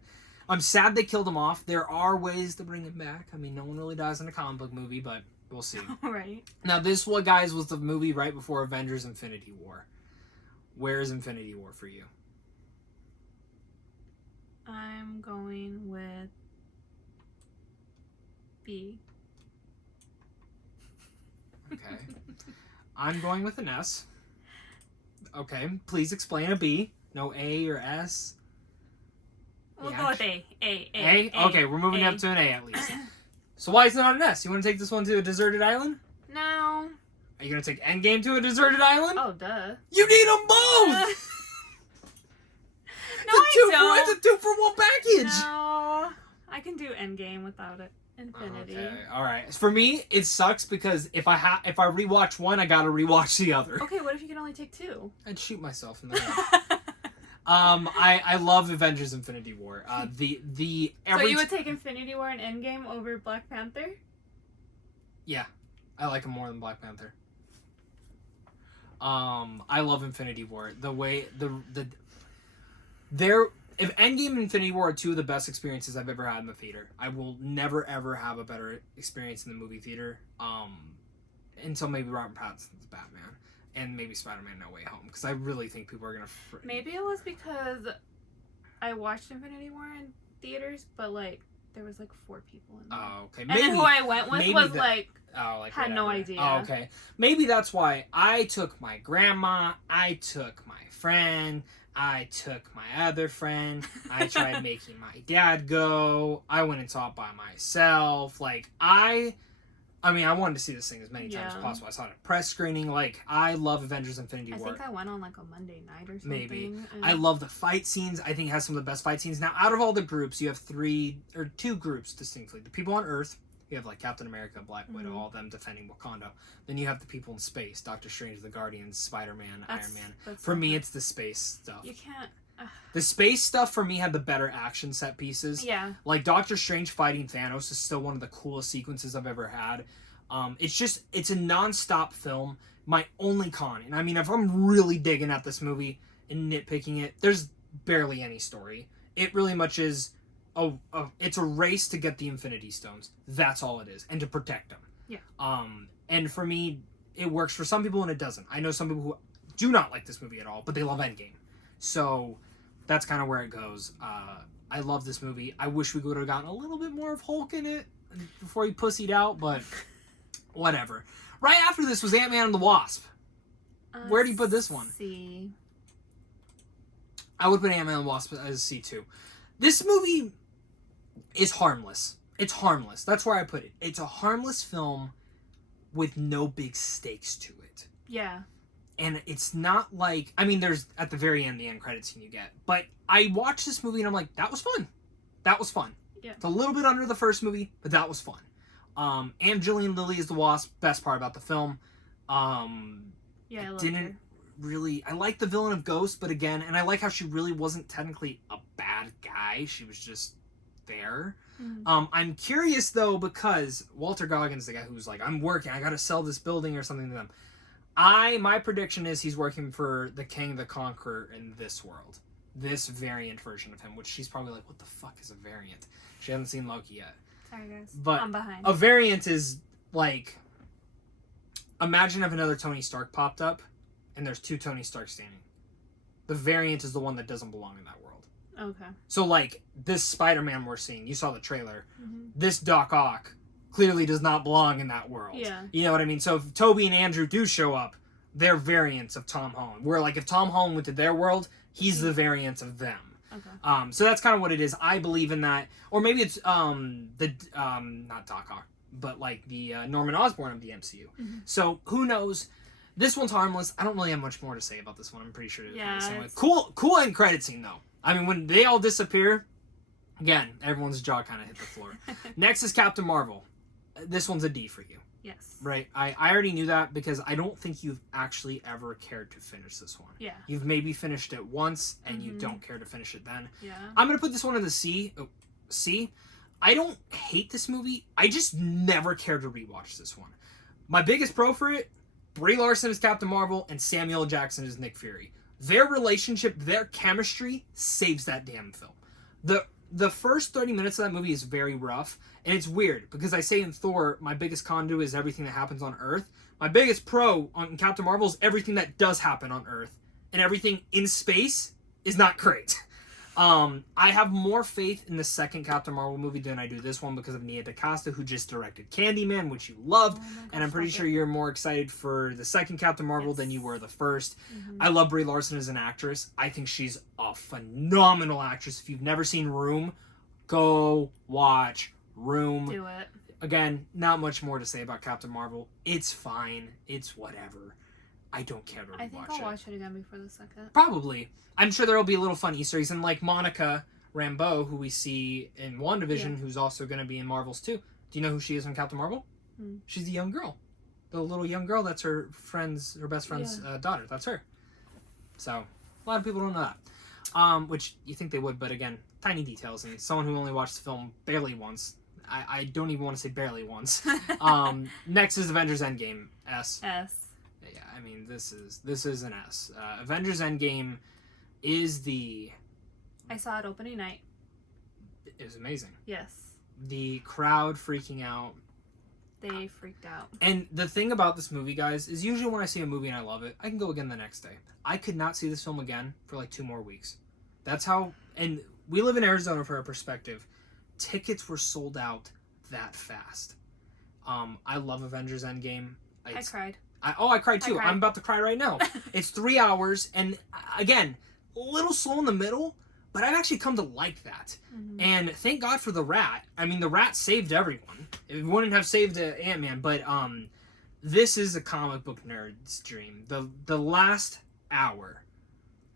I'm sad they killed him off. There are ways to bring him back. I mean, no one really dies in a comic book movie, but we'll see. Right. Now, this one, guys, was the movie right before Avengers Infinity War. Where is Infinity War for you? I'm going with B. Okay. I'm going with an S. Okay, please explain a B. No A or S. We'll go with A. A. A? Okay, we're moving up to an A at least. So why is it not an S? You want to take this one to a deserted island? No. Are you going to take Endgame to a deserted island? Oh, duh. You need them both! No, I don't. It's a 2-for-1 package! No. I can do Endgame without it. Infinity. Okay, alright. For me, it sucks because if I rewatch one, I gotta rewatch the other. Okay, what if you can only take two? I'd shoot myself in the head. I love Avengers Infinity War. So you would take Infinity War and Endgame over Black Panther? Yeah. I like him more than Black Panther. I love Infinity War. The way if Endgame and Infinity War are two of the best experiences I've ever had in the theater. I will never ever have a better experience in the movie theater. Until maybe Robert Pattinson's Batman and maybe Spider-Man No Way Home, because I really think people are gonna. Maybe it was because I watched Infinity War in theaters, but like there was like 4 people in there. Oh, okay. And then who I went with was like. Like had no idea. Oh, okay. Maybe that's why I took my grandma, I took my friend, I took my other friend, I tried making my dad go, I went and saw it by myself. Like, I I mean, I wanted to see this thing as many times as possible. I saw it at press screening. Like, I love Avengers Infinity War. I think I went on like a Monday night or something. Maybe. I love the fight scenes. I think it has some of the best fight scenes. Now, out of all the groups, you have two groups distinctly. The people on Earth, you have like Captain America, Black Widow, all of them defending Wakanda. Then you have the people in space, Doctor Strange, the Guardians, Spider-Man, Iron Man. For me, it's the space stuff. You can't... The space stuff for me had the better action set pieces. Yeah. Like Doctor Strange fighting Thanos is still one of the coolest sequences I've ever had. It's a non-stop film. My only con, and I mean, if I'm really digging at this movie and nitpicking it, there's barely any story. It really much is it's a race to get the Infinity Stones. That's all it is, and to protect them. Yeah. And for me, it works for some people and it doesn't. I know some people who do not like this movie at all, but they love Endgame. So that's kind of where it goes. I love this movie. I wish we would have gotten a little bit more of Hulk in it before he pussied out, but whatever. Right after this was Ant-Man and the Wasp. Where do you put this one? C. I would put Ant-Man and the Wasp as C2. This movie is harmless. It's harmless. That's where I put it. It's a harmless film with no big stakes to it. Yeah. And it's not like... I mean, there's, at the very end, the end credits scene you get. But I watched this movie and I'm like, that was fun. That was fun. Yeah. It's a little bit under the first movie, but that was fun. Angelina Lilly is the Wasp. Best part about the film. Yeah, I loved her. Really... I like the villain of Ghost, but again... And I like how she really wasn't technically a bad guy. She was just there. Mm-hmm. I'm curious, though, because Walter Goggins, the guy who's like, I'm working, I gotta sell this building or something to them. My prediction is he's working for the King the Conqueror in this world. This variant version of him, which she's probably like, what the fuck is a variant? She hasn't seen Loki yet. Sorry, guys. But I'm behind. A variant is like, imagine if another Tony Stark popped up and there's two Tony Stark standing. The variant is the one that doesn't belong in that world. Okay. So like this Spider-Man we're seeing, you saw the trailer. Mm-hmm. This Doc Ock clearly does not belong in that world. Yeah. You know what I mean? So if Toby and Andrew do show up, they're variants of Tom Holland. Where like if Tom Holland went to their world, he's the variant of them. Okay. So that's kind of what it is. I believe in that. Or maybe it's not Doc Ock, but like the Norman Osborn of the MCU. Mm-hmm. So who knows? This one's harmless. I don't really have much more to say about this one. I'm pretty sure it's Yeah, the same way. it's... Cool end credit scene though. I mean, when they all disappear, again, everyone's jaw kind of hit the floor. Next is Captain Marvel. This one's a D for you. Yes. Right? I already knew that because I don't think you've actually ever cared to finish this one. Yeah. You've maybe finished it once and you don't care to finish it then. Yeah. I'm going to put this one in the C. Oh, C. I don't hate this movie. I just never cared to rewatch this one. My biggest pro for it, Brie Larson is Captain Marvel and Samuel L. Jackson is Nick Fury. Their relationship, their chemistry saves that damn film. The first 30 minutes of that movie is very rough, and it's weird, because I say in Thor, my biggest conduit is everything that happens on Earth. My biggest pro on Captain Marvel is everything that does happen on Earth, and everything in space is not great. I have more faith in the second Captain Marvel movie than I do this one because of Nia DaCosta, who just directed Candyman, which you loved, and I'm pretty sure you're more excited for the second Captain Marvel than you were the first. I love Brie Larson as an actress. I think she's a phenomenal actress. If you've never seen Room, go watch Room. Do it. Again, not much more to say about Captain Marvel. It's fine. It's whatever. I don't care to rewatch it. I think I'll watch it again before the second. Probably. I'm sure there will be little fun Easter eggs. And like Monica Rambeau, who we see in WandaVision, who's also going to be in Marvels too. Do you know who she is in Captain Marvel? She's the young girl. The little young girl that's her best friend's daughter. That's her. So, a lot of people don't know that. Which you think they would, but again, tiny details. And someone who only watched the film barely once. I don't even want to say barely once. Next is Avengers End Game. S. Yeah, I mean, this is an S. Avengers End Game is I saw it opening night. It was amazing. Yes. The crowd freaking out. They freaked out. And the thing about this movie, guys, is usually when I see a movie and I love it, I can go again the next day. I could not see this film again for like 2 more weeks. That's how... And we live in Arizona for a perspective. Tickets were sold out that fast. I love Avengers End Game. I cried. I cried too. I'm about to cry right now. It's 3 hours, and again, a little slow in the middle, But I've actually come to like that. And thank God for the rat. I mean, the rat saved everyone. It wouldn't have saved Ant-Man, but this is a comic book nerd's dream. The last hour,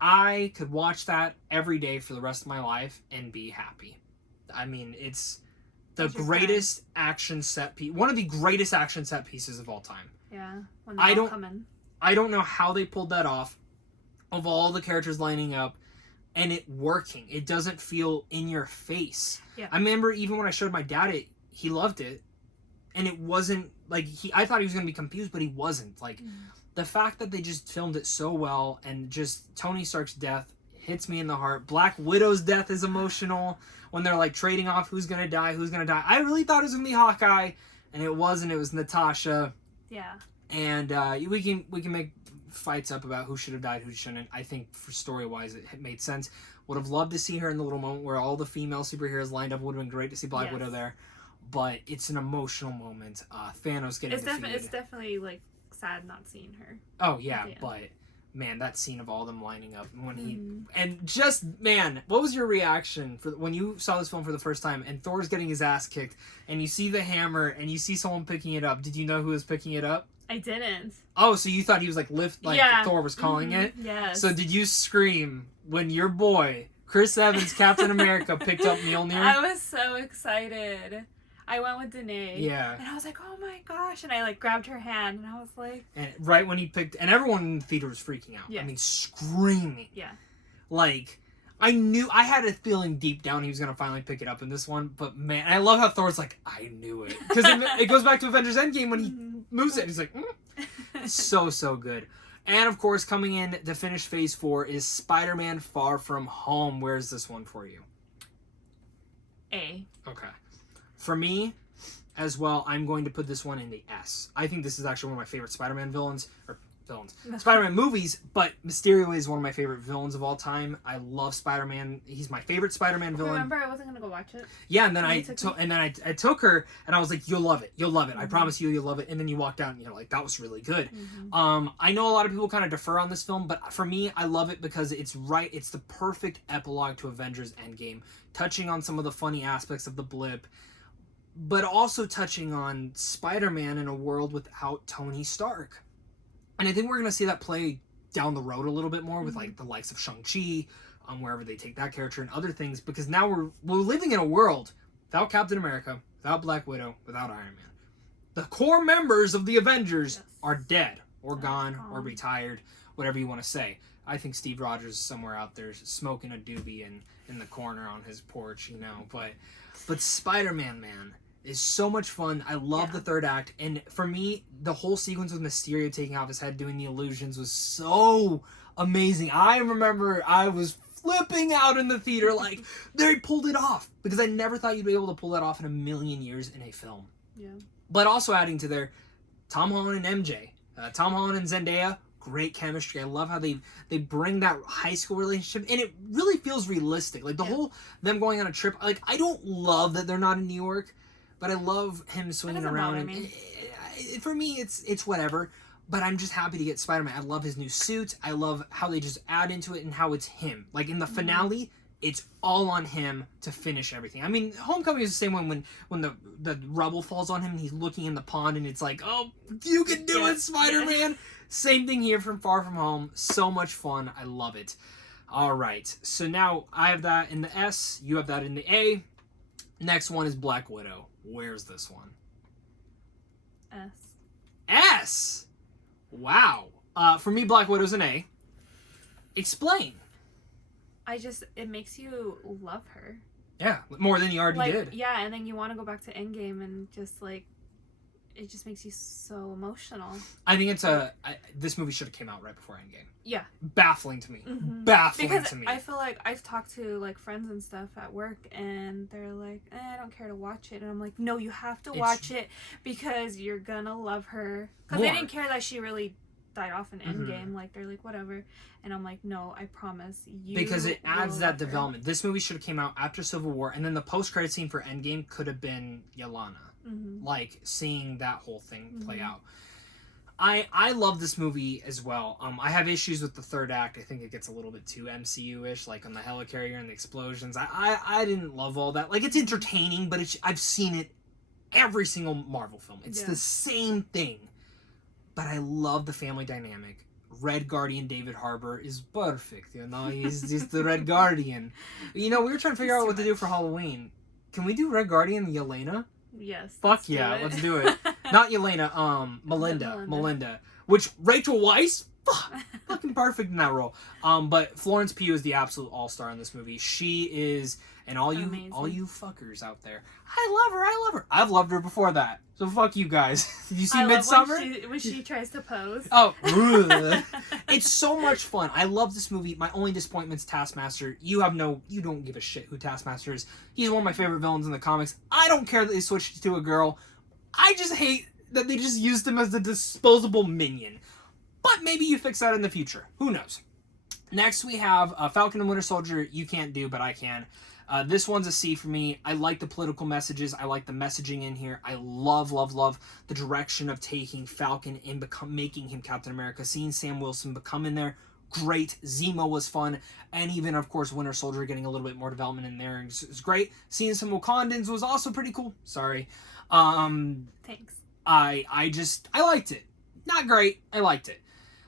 I could watch that every day for the rest of my life and be happy. I mean, it's the greatest action set piece, one of the greatest action set pieces of all time. Yeah, when they all come in. I don't know how they pulled that off, of all the characters lining up, and it working. It doesn't feel in your face. Yeah. I remember even when I showed my dad it, he loved it, and it wasn't like I thought he was gonna be confused, but he wasn't. Like the fact that they just filmed it so well, and just Tony Stark's death hits me in the heart. Black Widow's death is emotional when they're like trading off who's gonna die. I really thought it was gonna be Hawkeye, and it wasn't. It was Natasha. Yeah. And we can make fights up about who should have died, who shouldn't. I think for story-wise, it made sense. Would have loved to see her in the little moment where all the female superheroes lined up. Would have been great to see Black Widow there. But it's an emotional moment. Thanos getting defeated. It's definitely, like, sad not seeing her. Oh, yeah, but, man, that scene of all them lining up. When he... And just, man, what was your reaction when you saw this film for the first time and Thor's getting his ass kicked and you see the hammer and you see someone picking it up? Did you know who was picking it up? I didn't. Oh, so you thought he was like Thor was calling it? Yes. So did you scream when your boy, Chris Evans, Captain America, picked up Mjolnir? I was so excited. I went with Danae. Yeah. And I was like, oh my gosh. And I like grabbed her hand and I was like... And right when he picked... And everyone in the theater was freaking out. Yeah. I mean, screaming. Yeah. Like... I had a feeling deep down he was going to finally pick it up in this one, but man, I love how Thor's like, I knew it. Because it goes back to Avengers End Game when he moves it. He's like, so good. And of course, coming in to finish Phase 4 is Spider-Man Far From Home. Where's this one for you? A. Okay. For me, as well, I'm going to put this one in the S. I think this is actually one of my favorite Spider-Man villains. Spider-Man movies, but Mysterio is one of my favorite villains of all time. I love Spider-Man. He's my favorite Spider-Man villain. Remember, I wasn't gonna go watch it. Yeah, and then I took her, and I was like, "You'll love it. You'll love it. I promise you'll love it." And then you walked out, and you're like, "That was really good." I know a lot of people kind of defer on this film, but for me, I love it because it's right. It's the perfect epilogue to Avengers End Game, touching on some of the funny aspects of the blip, but also touching on Spider-Man in a world without Tony Stark. And I think we're going to see that play down the road a little bit more with like the likes of Shang-Chi, wherever they take that character and other things, because now we're living in a world without Captain America, without Black Widow, without Iron Man. The core members of the Avengers are dead or gone or retired, whatever you want to say. I think Steve Rogers is somewhere out there smoking a doobie in the corner on his porch, but Spider-Man, man, is so much fun. I love the third act, and for me, the whole sequence with Mysterio taking off his head doing the illusions was so amazing. I remember I was flipping out in the theater like they pulled it off, because I never thought you'd be able to pull that off in a million years in a film. Yeah. But also adding to their Tom Holland and MJ, Tom Holland and Zendaya, great chemistry. I love how they bring that high school relationship, and it really feels realistic. Like the whole them going on a trip. Like I don't love that they're not in New York. But I love him swinging around. And for me, it's whatever. But I'm just happy to get Spider-Man. I love his new suit. I love how they just add into it and how it's him. Like in the finale, it's all on him to finish everything. I mean, Homecoming is the same one when the rubble falls on him and he's looking in the pond and it's like, oh, you can do it, Spider-Man. Yeah. Same thing here from Far From Home. So much fun. I love it. All right. So now I have that in the S. You have that in the A. Next one is Black Widow. Where's this one? S. S? Wow. For me, Black Widow's an A. Explain. It makes you love her. Yeah, more than you already did. Yeah, and then you want to go back to Endgame and just like, it just makes you so emotional. I think this movie should have came out right before Endgame. Yeah. Baffling to me. Baffling to me. I feel like I've talked to like friends and stuff at work and they're like, I don't care to watch it. And I'm like, no, you have to watch it because you're gonna love her. Because they didn't care that she really died off in Endgame. Like, they're like, whatever. And I'm like, no, I promise you. Because it adds that development. This movie should have came out after Civil War, and then the post-credit scene for Endgame could have been Yelena. Like, seeing that whole thing play out. I love this movie as well. I have issues with the third act. I think it gets a little bit too MCU-ish, like on the helicarrier and the explosions. I didn't love all that. Like, it's entertaining, but I've seen it every single Marvel film. It's the same thing. But I love the family dynamic. Red Guardian David Harbour is perfect. You know, he's just the Red Guardian. You know, we were trying to figure out what to do for Halloween. Can we do Red Guardian Yelena? Yes. Fuck yeah, let's do it. Not Yelena, Melinda. Which, Rachel Weisz, fucking perfect in that role. But Florence Pugh is the absolute all-star in this movie. She is, and all you fuckers out there, I love her. I've loved her before that. So fuck you guys. Did you see Midsommar? When she tries to pose. Oh, it's so much fun. I love this movie. My only disappointment's Taskmaster. You don't give a shit who Taskmaster is. He's one of my favorite villains in the comics. I don't care that they switched to a girl. I just hate that they just used him as a disposable minion. But maybe you fix that in the future. Who knows? Next we have Falcon and Winter Soldier. You can't do, but I can. This one's a C for me. I like the political messages. I like the messaging in here. I love the direction of taking Falcon and making him Captain America. Seeing Sam Wilson become in there, great. Zemo was fun. And even, of course, Winter Soldier getting a little bit more development in there is great. Seeing some Wakandans was also pretty cool. Sorry. Thanks. I liked it. Not great. I liked it.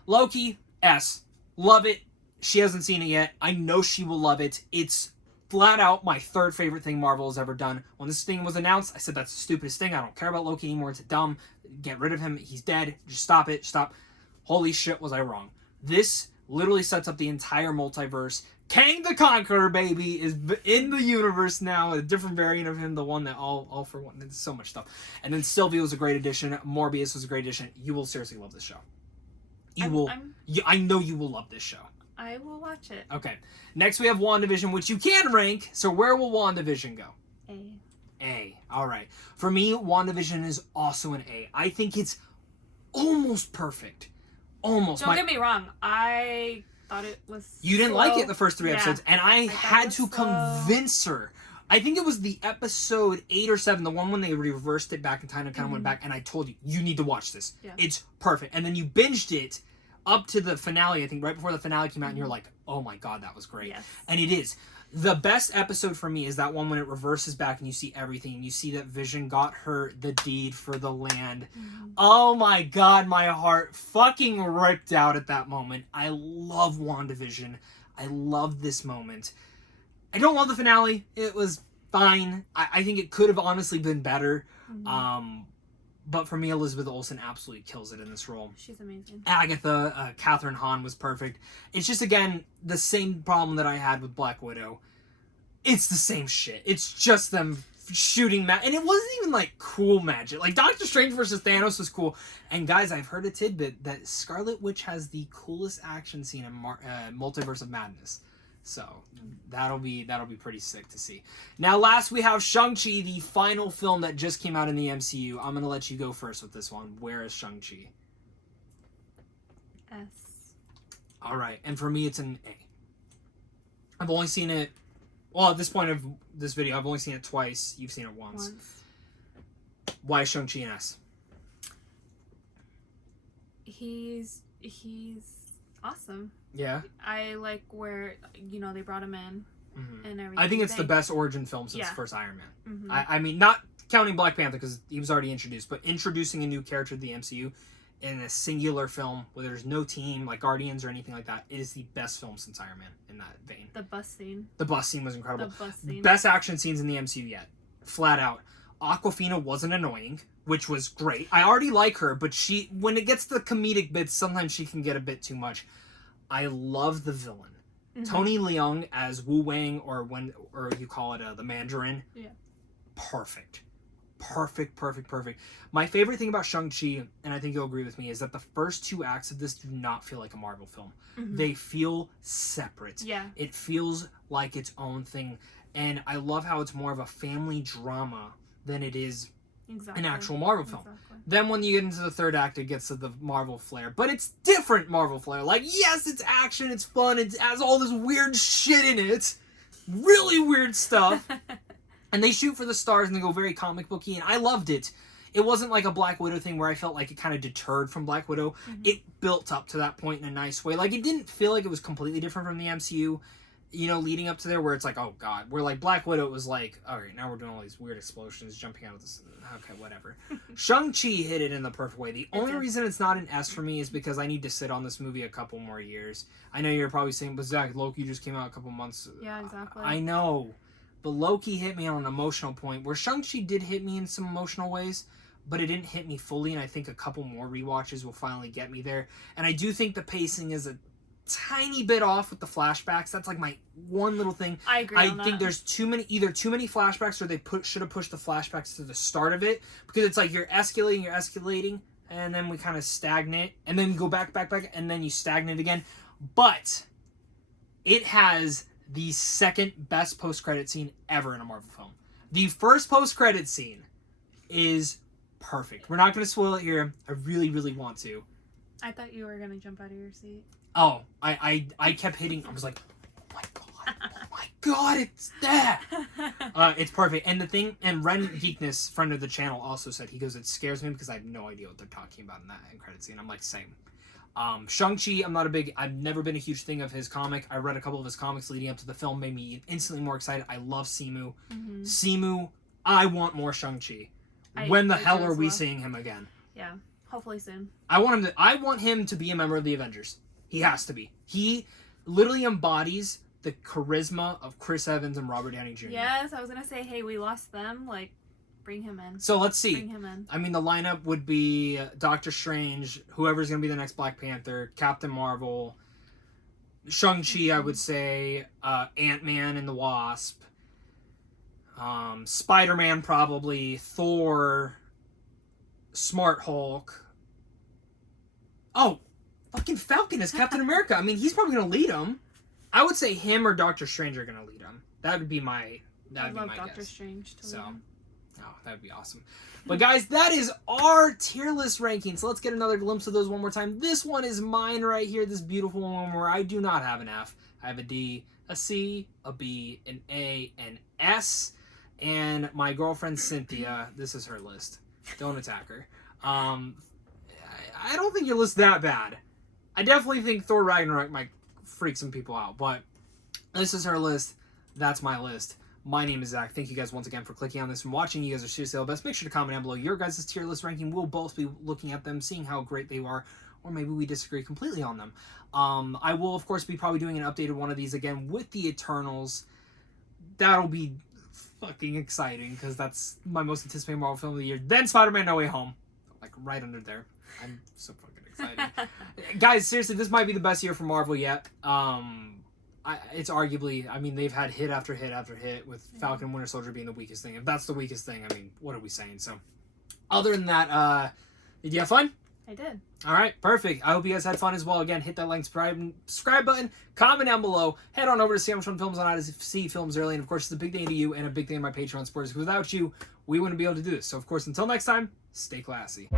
Loki, S. Love it. She hasn't seen it yet. I know she will love it. It's flat out my third favorite thing Marvel has ever done. When this thing was announced, I said that's the stupidest thing. I don't care about Loki anymore. It's dumb. Get rid of him. He's dead. Just stop it. Stop. Holy shit, was I wrong. This literally sets up the entire multiverse. Kang the Conqueror, baby, is in the universe now. A different variant of him. The one that all for one. There's so much stuff. And then Sylvie was a great addition. Morbius was a great addition. You will seriously love this show. I know you will love this show. I will watch it. Okay. Next we have WandaVision, which you can rank. So where will WandaVision go? A. All right. For me, WandaVision is also an A. I think it's almost perfect. Almost. Don't get me wrong. I thought it was You didn't like it the first 3 episodes, and I had to convince her. I think it was the episode 8 or 7, the one when they reversed it back in time and kind of went back, and I told you, you need to watch this. Yeah. It's perfect. And then you binged it up to the finale, I think, right before the finale came out, and you're like, oh my god, that was great. Yes. And it is. The best episode for me is that one when it reverses back and you see everything. And you see that Vision got her the deed for the land. Oh my god, my heart fucking ripped out at that moment. I love WandaVision. I love this moment. I don't love the finale. It was fine. I think it could have honestly been better. But for me, Elizabeth Olsen absolutely kills it in this role. She's amazing. Agatha, Catherine Hahn was perfect. It's just, again, the same problem that I had with Black Widow. It's the same shit. It's just them shooting and it wasn't even, like, cool magic. Like, Doctor Strange versus Thanos was cool. And, guys, I've heard a tidbit that Scarlet Witch has the coolest action scene in Multiverse of Madness. So that'll be pretty sick to see. Now last we have Shang-Chi, the final film that just came out in the MCU. I'm going to let you go first with this one. Where is Shang-Chi? S. Alright, and for me it's an A. I've only seen it, well, at this point of this video, I've only seen it twice. You've seen it once. Why is Shang-Chi an S? He's awesome. Yeah. I like where, they brought him in and everything. I think it's the best origin film since the first Iron Man. I mean, not counting Black Panther because he was already introduced, but introducing a new character to the MCU in a singular film where there's no team like Guardians or anything like that, it is the best film since Iron Man in that vein. The bus scene. The bus scene was incredible. The bus scene. Best action scenes in the MCU yet. Flat out. Aquafina wasn't annoying, which was great. I already like her, but when it gets to the comedic bits, sometimes she can get a bit too much. I love the villain. Tony Leung as Wu Wang, or you call it the Mandarin. Yeah. Perfect. My favorite thing about Shang-Chi, and I think you'll agree with me, is that the first 2 acts of this do not feel like a Marvel film. They feel separate. Yeah. It feels like its own thing. And I love how it's more of a family drama than it is an actual Marvel film. Then when you get into the 3rd act, it gets to the Marvel flair. But it's different Marvel flair. Like, yes, it's action, it's fun, it has all this weird shit in it. Really weird stuff. And they shoot for the stars and they go very comic booky, and I loved it. it wasn't like a Black Widow thing where I felt like it kind of deterred from Black Widow. It built up to that point in a nice way. Like, it didn't feel like it was completely different from the MCU, leading up to there, where it's like, oh god, where like Black Widow was like, all right, now we're doing all these weird explosions, jumping out of this, okay, whatever. Shang-Chi hit it in the perfect way. The only reason it's not an S for me is because I need to sit on this movie a couple more years. I know you're probably saying, but Zach, Loki just came out a couple months. Yeah, exactly. I know, but Loki hit me on an emotional point, where Shang-Chi did hit me in some emotional ways, but it didn't hit me fully, and I think a couple more rewatches will finally get me there. And I do think the pacing is a tiny bit off with the flashbacks. That's like my one little thing. I agree. I think there's either too many flashbacks, or they should have pushed the flashbacks to the start of it, because it's like you're escalating, and then we kind of stagnate, and then you go back, and then you stagnate again. But it has the second best post-credit scene ever in a Marvel film. The first post-credit scene is perfect. We're not going to spoil it here. I really, really want to. I thought you were going to jump out of your seat. Oh, I kept hitting. I was like, oh my god, it's that. It's perfect. And the thing, and Ren Geekness, friend of the channel, also said, he goes, it scares me because I have no idea what they're talking about in that end credit scene. I'm like, same. Shang-Chi, I've never been a huge thing of his comic. I read a couple of his comics leading up to the film, made me instantly more excited. I love Simu. Simu, I want more Shang-Chi. When the hell are we seeing him again? Yeah, hopefully soon. I want him to be a member of the Avengers. He has to be. He literally embodies the charisma of Chris Evans and Robert Downey Jr. Yes, I was gonna say, hey, we lost them. Like, bring him in. So let's see. Bring him in. I mean, the lineup would be Doctor Strange, whoever's gonna be the next Black Panther, Captain Marvel, Shang-Chi, I would say, Ant-Man and the Wasp, Spider-Man probably, Thor, Smart Hulk. Oh, fucking Falcon is Captain America. I mean, he's probably gonna lead him. I would say him or Doctor Strange are gonna lead him. That would be my. That would be my Doctor guess. Strange to lead him. Oh, that would be awesome. But guys, that is our tier list ranking. So let's get another glimpse of those one more time. This one is mine right here. This beautiful one where I do not have an F. I have a D, a C, a B, an A, an S, and my girlfriend Cynthia. This is her list. Don't attack her. I don't think your list's that bad. I definitely think Thor Ragnarok might freak some people out, but this is her list. That's my list. My name is Zach. Thank you guys once again for clicking on this and watching. You guys are seriously the best. Make sure to comment down below your guys' tier list ranking. We'll both be looking at them, seeing how great they are, or maybe we disagree completely on them. I will, of course, be probably doing an updated one of these again with the Eternals. That'll be fucking exciting, because that's my most anticipated Marvel film of the year. Then Spider-Man No Way Home. Like, right under there. I'm so fucking excited. Guys, seriously, this might be the best year for Marvel yet. It's arguably, I mean, they've had hit after hit after hit, with Falcon and Winter Soldier being the weakest thing. If that's the weakest thing, I mean, what are we saying? So, other than that, did you have fun? I did. All right, perfect. I hope you guys had fun as well. Again, hit that like, subscribe button, comment down below, head on over to Sandwich on Films on how to see films early, and of course, it's a big thing to you and a big thing to my Patreon supporters. Without you, we wouldn't be able to do this. So, of course, until next time, stay classy.